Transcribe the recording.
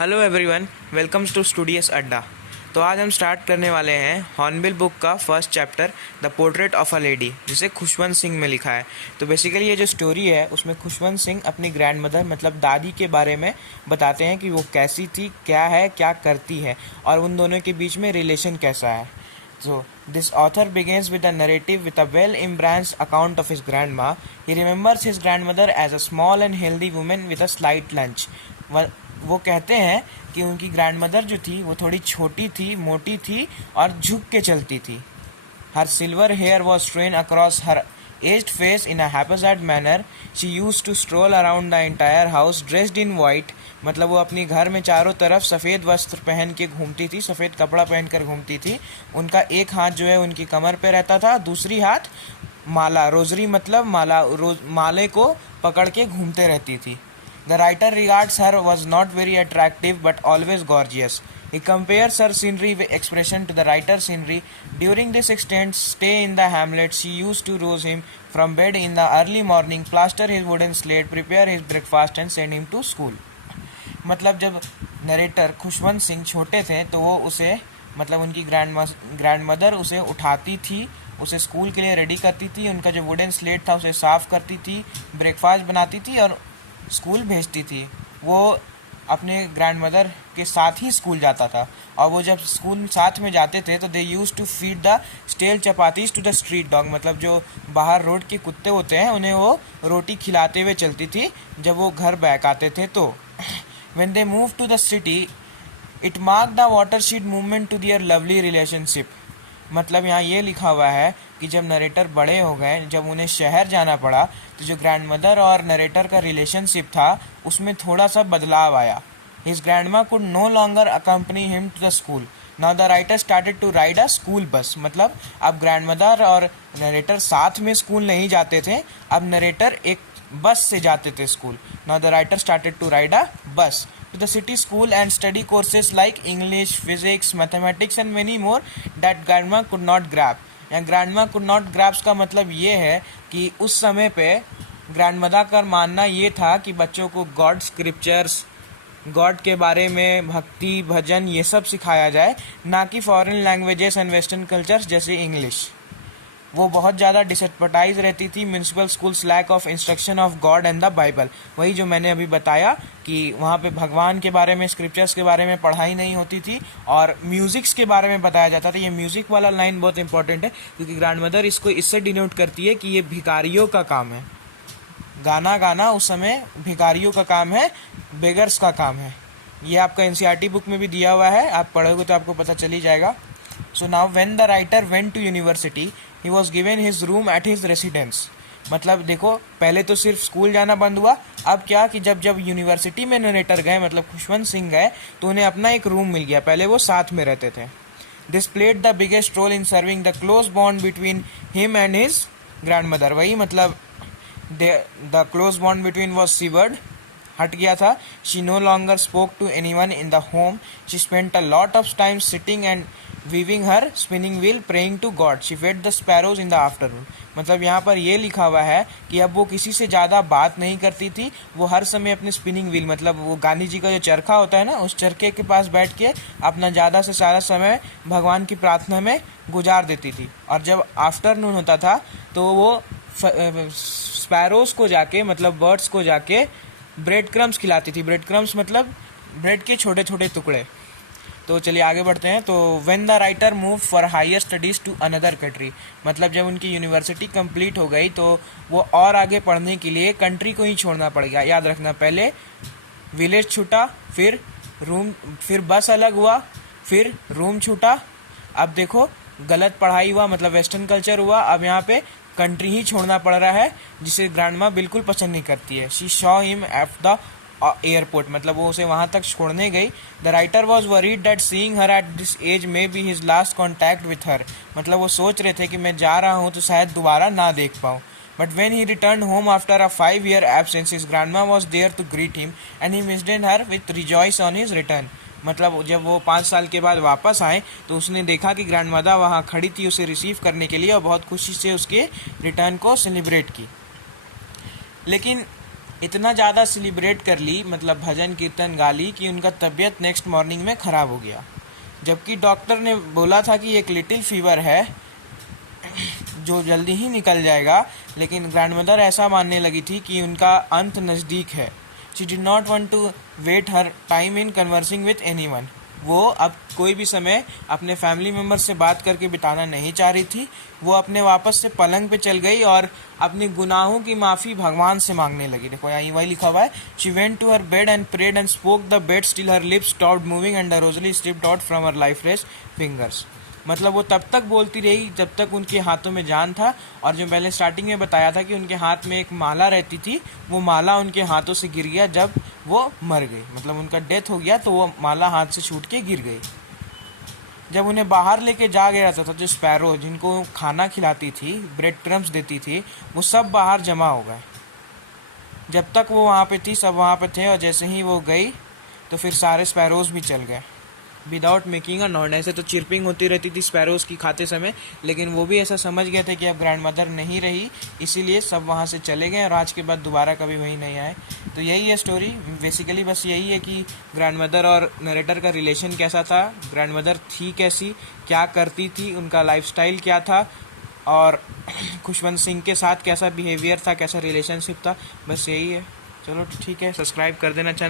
Hello everyone, welcomes to Studious Adda. तो आज हम स्टार्ट करने वाले हैं हॉर्नबिल बुक का first chapter the portrait of a lady, जिसे खुशवंत सिंह में लिखा है। तो बेसिकली ये जो स्टोरी है उसमें खुशवंत सिंह अपनी ग्रैंड मदर मतलब दादी के बारे में बताते हैं कि वो कैसी थी, क्या है, क्या करती है और उन दोनों के बीच में रिलेशन कैसा है। So, this author begins with a narrative with a well-embellished account of his grandma. He remembers his grandmother as a small and healthy woman with a slight lunch. वो कहते हैं कि उनकी ग्रैंडमदर जो थी वो थोड़ी छोटी थी, मोटी थी और झुक के चलती थी। Her silver hair was strained across her aged face in a haphazard manner. She used to stroll around the entire house dressed in white. मतलब वो अपनी घर में चारों तरफ सफ़ेद वस्त्र पहन के घूमती थी, सफ़ेद कपड़ा पहन कर घूमती थी। उनका एक हाथ जो है उनकी कमर पे रहता था, दूसरी हाथ माला, रोजरी मतलब माले को पकड़ के घूमते रहती थी। The writer regards her was not very attractive but always gorgeous. He compares her scenery expression to the writer's scenery. During this extended stay in the hamlet, she used to rouse him from bed in the early morning, plaster his wooden slate, prepare his breakfast and send him to school. मतलब जब narrator Khushwant Singh छोटे थे तो वो उसे मतलब उनकी grand mother उसे उठाती थी, उसे स्कूल के लिए रेडी करती थी, उनका जो वुडन स्लेट था उसे साफ़ करती थी, ब्रेकफास्ट बनाती थी और स्कूल भेजती थी। वो अपने ग्रैंड मदर के साथ ही स्कूल जाता था और वो जब स्कूल साथ में जाते थे तो they use to feed the stale chapatis to the street dog, मतलब जो बाहर रोड के कुत्ते होते हैं उन्हें वो रोटी खिलाते हुए चलती थी जब वो घर बैक आते थे। तो when they moved to the city, it marked the watershed movement to their lovely relationship. मतलब यहाँ ये लिखा हुआ है कि जब नरेटर बड़े हो गए, जब उन्हें शहर जाना पड़ा तो जो ग्रैंड मदर और नरेटर का रिलेशनशिप था उसमें थोड़ा सा बदलाव आया। His grandma could no longer accompany him to the school. Now the writer started to ride a school bus. मतलब अब ग्रैंड मदर और नरेटर साथ में स्कूल नहीं जाते थे, अब नरेटर एक बस से जाते थे school. Now the writer started to ride a bus to the city school and study courses like English, physics, mathematics and many more that grandma could not grasp. या grandma could not grasp का मतलब ये है कि उस समय पे grand mother का मानना ये था कि बच्चों को गॉड स्क्रिप्चर्स, गॉड के बारे में भक्ति भजन ये सब सिखाया जाए, ना कि foreign languages and western cultures जैसे इंग्लिश। वो बहुत ज़्यादा डिसएडवर्टाइज रहती थी। Municipal schools lack of instruction of God and the Bible, वही जो मैंने अभी बताया कि वहाँ पे भगवान के बारे में, स्क्रिप्चर्स के बारे में पढ़ाई नहीं होती थी और म्यूज़िक्स के बारे में बताया जाता था। ये म्यूज़िक वाला लाइन बहुत इंपॉर्टेंट है क्योंकि ग्रैंड मदर इसको इससे डिनोट करती है कि ये भिखारियों का काम है। गाना गाना उस समय भिखारियों का काम है, बेगर्स का काम है। ये आपका एनसीईआरटी बुक में भी दिया हुआ है, आप पढ़ोगे तो आपको पता चल ही जाएगा। So now when the writer went to university he was given his room at his residence. मतलब देखो, पहले तो सिर्फ स्कूल जाना बंद हुआ, अब क्या कि जब जब यूनिवर्सिटी में नरेटर गए मतलब खुशवंत सिंह गए तो उन्हें अपना एक रूम मिल गया, पहले वो साथ में रहते थे। This played the biggest role in serving the close bond between him and his grandmother. वही मतलब the close bond between was severed, हट गया था। She no longer spoke to anyone in the home. She spent a lot of time sitting and weaving her spinning wheel, praying to God. She fed the sparrows in the afternoon. मतलब यहाँ पर ये लिखा हुआ है कि अब वो किसी से ज़्यादा बात नहीं करती थी, वो हर समय अपने स्पिनिंग व्हील मतलब वो गांधी जी का जो चरखा होता है ना, उस चरखे के पास बैठ के अपना ज़्यादा से ज़्यादा समय भगवान की प्रार्थना में गुजार देती थी। और जब आफ्टरनून होता था तो वो स्पैरोज को जाके मतलब बर्ड्स को जाके ब्रेड क्रम्स खिलाती थी। ब्रेड क्रम्स मतलब ब्रेड के छोटे छोटे टुकड़े। तो चलिए आगे बढ़ते हैं। तो when the writer move for higher studies to another country, मतलब जब उनकी यूनिवर्सिटी कंप्लीट हो गई तो वो और आगे पढ़ने के लिए कंट्री को ही छोड़ना पड़ गया। याद रखना, पहले विलेज छूटा, फिर बस अलग हुआ, फिर रूम छूटा। अब देखो गलत पढ़ाई हुआ मतलब वेस्टर्न कल्चर हुआ, अब यहाँ पे कंट्री ही छोड़ना पड़ रहा है जिसे ग्रैंडमा बिल्कुल पसंद नहीं करती है। She saw him at the airport, मतलब वो उसे वहाँ तक छोड़ने गई। The writer was worried that seeing her at this age may be his last contact with her, मतलब वो सोच रहे थे कि मैं जा रहा हूँ तो शायद दोबारा ना देख पाऊँ। But when he return home after a 5 year absence, his grandma was there to greet him and he visited her with rejoice on his return. मतलब जब वो 5 साल के बाद वापस आए तो उसने देखा कि ग्रैंड मदर वहाँ खड़ी थी उसे रिसीव करने के लिए और बहुत खुशी से उसके रिटर्न को सेलिब्रेट की। लेकिन इतना ज़्यादा सेलिब्रेट कर ली, मतलब भजन कीर्तन गा ली, कि उनका तबीयत नेक्स्ट मॉर्निंग में ख़राब हो गया। जबकि डॉक्टर ने बोला था कि एक लिटिल फीवर है जो जल्दी ही निकल जाएगा, लेकिन ग्रैंडमदर ऐसा मानने लगी थी कि उनका अंत नज़दीक है। She did not want to waste her time in conversing with anyone. वो अब कोई भी समय अपने फैमिली मेम्बर से बात करके बिताना नहीं चाह रही थी। वो अपने वापस से पलंग पे चल गई और अपने गुनाहों की माफ़ी भगवान से मांगने लगी। देखो यहाँ वही लिखा हुआ है, she went to her bed and prayed and spoke the bed still her lips stopped moving and the rosary slipped out from her lifeless fingers. मतलब वो तब तक बोलती रही जब तक उनके हाथों में जान था। और जो पहले स्टार्टिंग में बताया था कि उनके हाथ में एक माला रहती थी, वो माला उनके हाथों से गिर गया जब वो मर गई, मतलब उनका डेथ हो गया तो वो माला हाथ से छूट के गिर गई। जब उन्हें बाहर लेके जा गया था तो जो स्पैरो जिनको खाना खिलाती थी, ब्रेड क्रम्स देती थी, वो सब बाहर जमा हो गए। जब तक वो वहाँ पे थी सब वहाँ पे थे, और जैसे ही वो गई तो फिर सारे स्पैरोज भी चल गए विदाउट मेकिंग अ नॉइज। ऐसे तो चिरपिंग होती रहती थी स्पैरोज की खाते समय, लेकिन वो भी ऐसा समझ गए थे कि अब ग्रैंड मदर नहीं रही, इसीलिए सब वहाँ से चले गए और आज के बाद दोबारा कभी वहीं नहीं आए। तो यही है स्टोरी बेसिकली। बस यही है कि ग्रैंड मदर और नरेटर का रिलेशन कैसा था, ग्रैंड मदर थी कैसी, क्या करती थी, उनका लाइफस्टाइल क्या था, और खुशवंत सिंह के साथ कैसा बिहेवियर था, कैसा रिलेशनशिप था। बस यही है। चलो ठीक है, सब्सक्राइब कर देना चैनल।